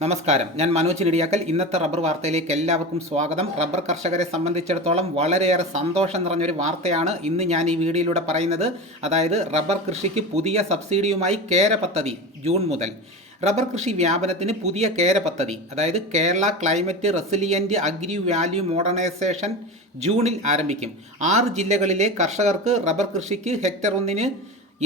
നമസ്കാരം, ഞാൻ മനോജ് നെടിയാക്കൽ. ഇന്നത്തെ റബ്ബർ വാർത്തയിലേക്ക് എല്ലാവർക്കും സ്വാഗതം. റബ്ബർ കർഷകരെ സംബന്ധിച്ചിടത്തോളം വളരെയേറെ സന്തോഷം നിറഞ്ഞൊരു വാർത്തയാണ് ഇന്ന് ഞാൻ ഈ വീഡിയോയിലൂടെ പറയുന്നത്. അതായത് റബ്ബർ കൃഷിക്ക് പുതിയ സബ്സിഡിയുമായി കേര പദ്ധതി ജൂൺ മുതൽ. റബ്ബർ കൃഷി വ്യാപനത്തിന് പുതിയ കേര പദ്ധതി, അതായത് Kerala climate resilient agri value modernisation ജൂണിൽ ആരംഭിക്കും. 6 ജില്ലകളിലെ കർഷകർക്ക് റബ്ബർ കൃഷിക്ക് ഹെക്ടർ ഒന്നിന്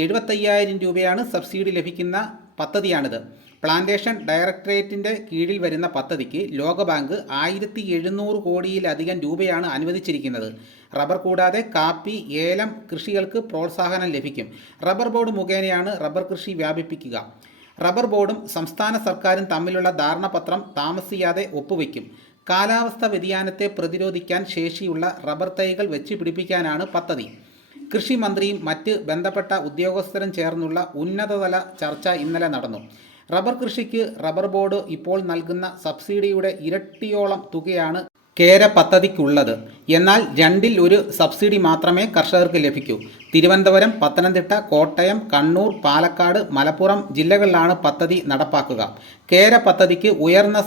75,000 രൂപയാണ് സബ്സിഡി ലഭിക്കുന്ന പദ്ധതിയാണിത്. പ്ലാന്റേഷൻ ഡയറക്ടറേറ്റിൻ്റെ കീഴിൽ വരുന്ന പദ്ധതിക്ക് ലോകബാങ്ക് 1700 കോടിയിലധികം രൂപയാണ് അനുവദിച്ചിരിക്കുന്നത്. റബ്ബർ കൂടാതെ കാപ്പി, ഏലം കൃഷികൾക്ക് പ്രോത്സാഹനം ലഭിക്കും. റബ്ബർ ബോർഡ് മുഖേനയാണ് റബ്ബർ കൃഷി വ്യാപിപ്പിക്കുക. റബ്ബർ ബോർഡും സംസ്ഥാന സർക്കാരും തമ്മിലുള്ള ധാരണാപത്രം താമസിയാതെ ഒപ്പുവയ്ക്കും. കാലാവസ്ഥാ വ്യതിയാനത്തെ പ്രതിരോധിക്കാൻ ശേഷിയുള്ള റബ്ബർ തൈകൾ വെച്ച് പിടിപ്പിക്കാനാണ് പദ്ധതി. കൃഷി മന്ത്രിയും മറ്റ് ബന്ധപ്പെട്ട ഉദ്യോഗസ്ഥരും ചേർന്നുള്ള ഉന്നതതല ചർച്ച ഇന്നലെ നടന്നു. റബ്ബർ കൃഷിക്ക് റബ്ബർ ബോർഡ് ഇപ്പോൾ നൽകുന്ന സബ്സിഡിയുടെ ഇരട്ടിയോളം തുകയാണ് കേര പദ്ധതിക്കുള്ളത്. എന്നാൽ 1/2 സബ്സിഡി മാത്രമേ കർഷകർക്ക് ലഭിക്കൂ. തിരുവനന്തപുരം, പത്തനംതിട്ട, കോട്ടയം, കണ്ണൂർ, പാലക്കാട്, മലപ്പുറം ജില്ലകളിലാണ് പദ്ധതി നടപ്പാക്കുക. കേര പദ്ധതിക്ക് ഉയർന്ന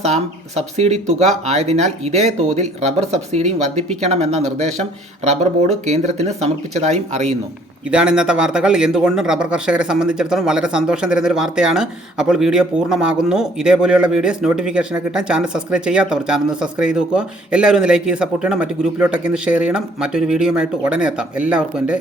സബ്സിഡി തുക ആയതിനാൽ ഇതേ തോതിൽ റബ്ബർ സബ്സിഡിയും വർദ്ധിപ്പിക്കണമെന്ന നിർദ്ദേശം റബ്ബർ ബോർഡ് കേന്ദ്രത്തിന് സമർപ്പിച്ചതായും അറിയുന്നു. ഇതാണ് ഇന്നത്തെ വാർത്തകൾ. എന്തുകൊണ്ടും റബ്ബർ കർഷകരെ സംബന്ധിച്ചിടത്തോളം വളരെ സന്തോഷം തരുന്നൊരു വാർത്തയാണ്. അപ്പോൾ വീഡിയോ പൂർണ്ണമാകുന്നു. ഇതേപോലെയുള്ള വീഡിയോസ് നോട്ടിഫിക്കേഷൻ കിട്ടാൻ ചാനൽ സബ്സ്ക്രൈബ് ചെയ്യാത്തവർ ചാനൽ ഒന്ന് സബ്സ്ക്രൈബ് ചെയ്ത് നോക്കുക. എല്ലാവരും ഒന്ന് ലൈക്ക് ചെയ്ത് സപ്പോർട്ട് ചെയ്യണം. മറ്റ് ഗ്രൂപ്പിലോട്ടൊക്കെ ഒന്ന് ഷെയർ ചെയ്യണം. മറ്റൊരു വീഡിയോയുമായിട്ട് ഉടനെ എത്താം. എല്ലാവർക്കും എൻ്റെ